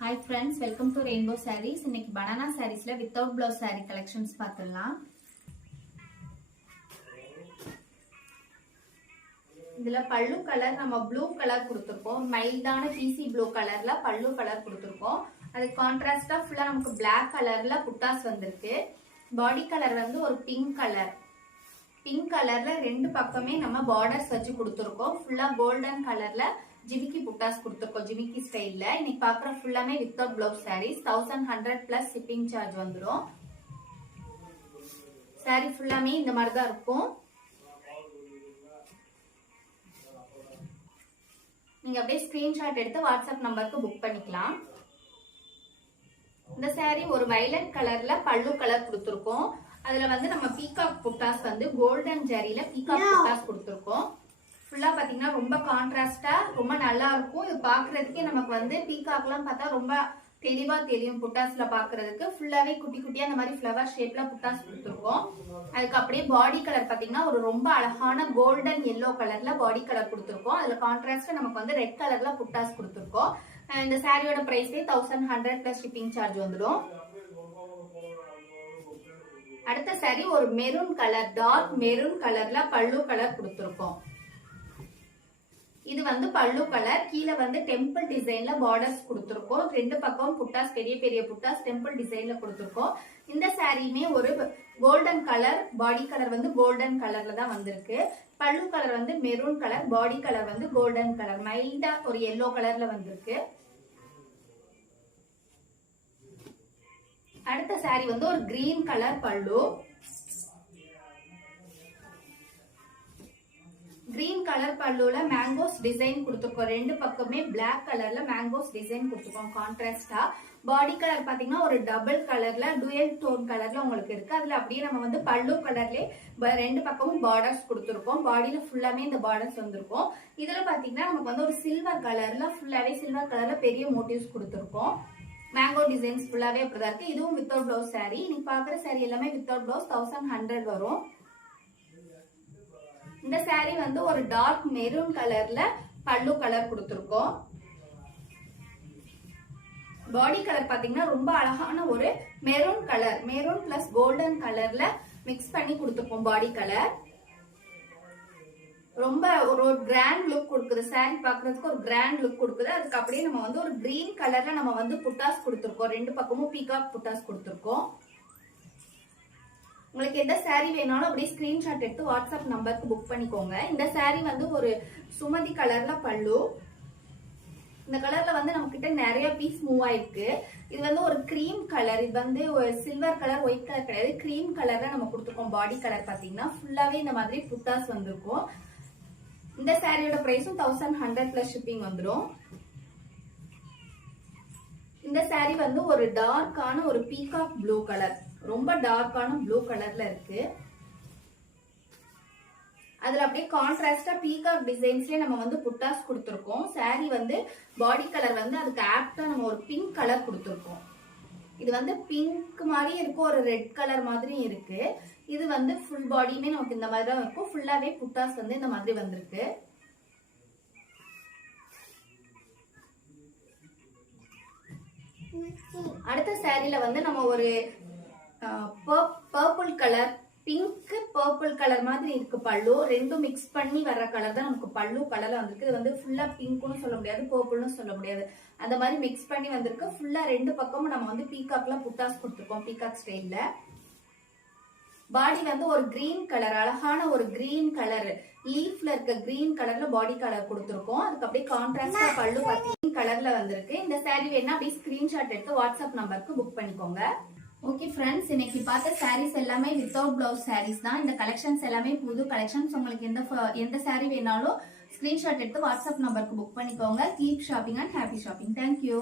Hi friends, welcome to Rainbow Sarees. இன்னைக்கு banana sareesல without blouse saree collections பார்த்துடலாம். இதுல பல்லு கலர் நம்ம ப்ளூ கலர் கொடுத்திருக்கோம். மைல்டான PC ப்ளூ கலர்ல பல்லு கலர் கொடுத்திருக்கோம். அது கான்ட்ராஸ்டா ஃபுல்லா நமக்கு Black கலர்ல புட்டாஸ் வந்திருக்கு. பாடி கலர் வந்து ஒரு பிங்க் கலர். பிங்க் கலர்ல ரெண்டு பக்கமே நம்ம பார்டர்ஸ் வச்சு கொடுத்திருக்கோம். ஃபுல்லா கோல்டன் கலர்ல ஜிமிக்கி புட்டாஸ் கொடுத்திருக்கோம். ஜிமிக்கி ஸ்டைல்ல இன்னைக்கு பாக்குற ஃபுல்லாமே without blouse saris. 1100 plus shipping charge வந்துடும். சாரி ஃபுல்லாமே இந்த மாதிரி தான் இருக்கும். நீங்க அப்படியே ஸ்கிரீன்ஷாட் எடுத்து வாட்ஸ்அப் நம்பருக்கு புக் பண்ணிக்கலாம். இந்த சாரி ஒரு வயலட் கலர்ல பல்லு கலர் கொடுத்திருக்கோம். அதுல வந்து நம்ம பீகாக் புட்டாஸ் வந்து கோல்டன் ஜரியில பீகாக் புட்டாஸ் கொடுத்திருக்கோம். ஃபுல்லா பாத்தீங்கன்னா ரொம்ப கான்ட்ராஸ்டா ரொம்ப நல்லா இருக்கும். இது பாக்குறதுக்கே நமக்கு வந்து பீகாக்லாம் பார்த்தா ரொம்ப தெளிவா தெரியும். புட்டாஸ்ல பாக்குறதுக்கு ஃபுல்லாவே குட்டி குட்டியா அந்த மாதிரி ஃபிளவர் ஷேப்ல புட்டாஸ் கொடுத்துருக்கோம். அதுக்கு அப்படியே பாடி கலர் பாத்தீங்கன்னா ஒரு ரொம்ப அழகான கோல்டன் எல்லோ கலர்ல பாடி கலர் கொடுத்துருக்கோம். அதுல கான்ட்ராஸ்டா நமக்கு வந்து ரெட் கலர்ல புட்டாஸ் கொடுத்துருக்கோம். இந்த சாரியோட பிரைஸே 1100 பிளஸ் ஷிப்பிங் சார்ஜ் வந்துடும். அடுத்த சாரி ஒரு மெரூன் கலர் டார்க் மெரூன் கலர்ல பல்லு கலர் கொடுத்துருக்கோம். இது வந்து பல்லு கலர். கீழே வந்து டெம்பிள் டிசைன்ல பார்டர்ஸ் கொடுத்திருக்கோம். ரெண்டு பக்கம் புட்டாஸ் பெரிய பெரிய புட்டாஸ் டெம்பிள் டிசைன்ல கொடுத்திருக்கோம். இந்த சாரியுமே ஒரு கோல்டன் கலர். பாடி கலர் வந்து கோல்டன் கலர்ல தான் வந்திருக்கு. பல்லு கலர் வந்து மெரூன் கலர். பாடி கலர் வந்து கோல்டன் கலர். மைல்டா ஒரு எல்லோ கலர்ல வந்திருக்கு. அடுத்த சாரி வந்து ஒரு கிரீன் கலர் பல்லு. கிரீன் கலர் பல்லுல மேங்கோஸ் டிசைன் கொடுத்துருக்கோம். ரெண்டு பக்கமே பிளாக் கலர்ல மேங்கோஸ் டிசைன் கொடுத்துருக்கோம் கான்ட்ராஸ்டா. பாடி கலர் பாத்தீங்கன்னா ஒரு டபுள் கலர்ல டுயல் டோன் கலர்ல உங்களுக்கு இருக்கு. அதுல அப்படியே நம்ம வந்து பல்லு கலர்லயே ரெண்டு பக்கமும் பார்டர்ஸ் கொடுத்துருக்கோம். பாடியில ஃபுல்லாமே இந்த பார்டர்ஸ் வந்திருக்கும். இதுல பாத்தீங்கன்னா நமக்கு வந்து ஒரு சில்வர் கலர்ல ஃபுல்லாவே சில்வர் கலர்ல பெரிய மோட்டிவ்ஸ் கொடுத்துருக்கோம். மேங்கோ டிசைன்ஸ் ஃபுல்லாவே அப்படிதான் இருக்கு. இதுவும் வித்தவுட் பிளவுஸ் சாரி. நீங்க பாக்குற சாரி எல்லாமே வித்தவுட் பிளவுஸ் 1100 வரும். இந்த சாரி வந்து ஒரு டார்க் மெரூன் கலர்ல பல்லு கலர் கொடுத்திருக்கோம். பாடி கலர் பாத்தீங்கன்னா ரொம்ப அழகான ஒரு maroon colour. Maroon plus golden கலர்ல மிக்ஸ் பண்ணி கொடுத்திருக்கோம். பாடி கலர் ரொம்ப ஒரு கிராண்ட் லுக் கொடுக்குது. சாரி பாக்குறதுக்கு ஒரு கிராண்ட் லுக் கொடுக்குது. அதுக்கு அப்படியே நம்ம வந்து ஒரு கிரீன் கலர்ல நம்ம வந்து புட்டாஸ் கொடுத்திருக்கோம். ரெண்டு பக்கமும் பீகாக் புட்டாஸ் கொடுத்திருக்கோம். உங்களுக்கு எந்த சாரி வேணாலும் அப்படியே ஸ்கிரீன்ஷாட் எடுத்து வாட்ஸ்அப் நம்பருக்கு புக் பண்ணிக்கோங்க. இந்த சாரி வந்து ஒரு சுமதி கலர்ல பல்லு. இந்த கலர்ல வந்து நம்ம கிட்ட நிறைய பீஸ் மூவ் ஆயிருக்கு. இது வந்து ஒரு கிரீம் கலர். இது வந்து ஒரு சில்வர் கலர் ஒயிட் கலர் கிடையாது. கிரீம் கலர்ல நம்ம கொடுத்துருக்கோம். பாடி கலர் பாத்தீங்கன்னா ஃபுல்லாவே இந்த மாதிரி புட்டாஸ் வந்திருக்கும். இந்த சாரியோட பிரைஸும் 1100 பிளஸ் ஷிப்பிங் வந்துடும். இந்த சாரி வந்து ஒரு டார்க்கான ஒரு பீகாக் ப்ளூ கலர். ரொம்ப டார்க்கான ப்ளூ கலர்ல இருக்கு. அதுல அப்படியே கான்ட்ராஸ்டா பீகாக் டிசைன்ஸ்லயே நம்ம வந்து புட்டாஸ் கொடுத்திருக்கோம். சாரி வந்து பாடி கலர் வந்து அதுக்கு ஆப்டா நம்ம ஒரு பிங்க் கலர் கொடுத்திருக்கோம். இது வந்து பிங்க் மாதிரி இருக்கும். ஒரு ரெட் கலர் மாதிரி இருக்கு. இது வந்து ஃபுல் பாடியுமே நமக்கு இந்த மாதிரி தான் இருக்கும். ஃபுல்லாவே புட்டாஸ் வந்து இந்த மாதிரி வந்திருக்கு. அடுத்த சாரில வந்து நம்ம ஒரு purple colour pink purple colour மாதிரி இருக்கு பல்லு. ரெண்டும் மிக்ஸ் பண்ணி வர்ற கலர் தான் நமக்கு பல்லு கலர்ல வந்திருக்கு. இது வந்து ஃபுல்லா பிங்க்னு சொல்ல முடியாது, பர்பிள்னு சொல்ல முடியாது. அந்த மாதிரி மிக்ஸ் பண்ணி வந்திருக்கு. ஃபுல்லா ரெண்டு பக்கமும் நம்ம வந்து பீகாக்ல புட்டாஸ் கொடுத்துருக்கோம். பீகாக் ஸ்டைல்ல. பாடி வந்து ஒரு கிரீன் கலர் அழகான ஒரு கிரீன் கலர் லீஃப்ல இருக்க கிரீன் கலர்ல பாடி கலர் கொடுத்துருக்கோம். அதுக்கு அப்படியே கான்ட்ராஸ்டா பல்லு பாத்தீங்கன்னா கலர்ல வந்திருக்கு. இந்த சாரி வேணா அப்படியே ஸ்கிரீன்ஷாட் எடுத்து வாட்ஸ்அப் நம்பருக்கு புக் பண்ணிக்கோங்க. ஓகே ஃப்ரெண்ட்ஸ், இன்னைக்கு பார்த்த சாரீஸ் எல்லாமே வித்தவுட் பிளவுஸ் சாரீஸ் தான். இந்த கலெக்ஷன்ஸ் எல்லாமே புது கலெக்ஷன்ஸ். உங்களுக்கு எந்த சாரி வேணாலும் ஸ்கிரீன்ஷாட் எடுத்து வாட்ஸ்அப் நம்பருக்கு புக் பண்ணிக்கோங்க. Keep shopping and happy shopping. Thank you.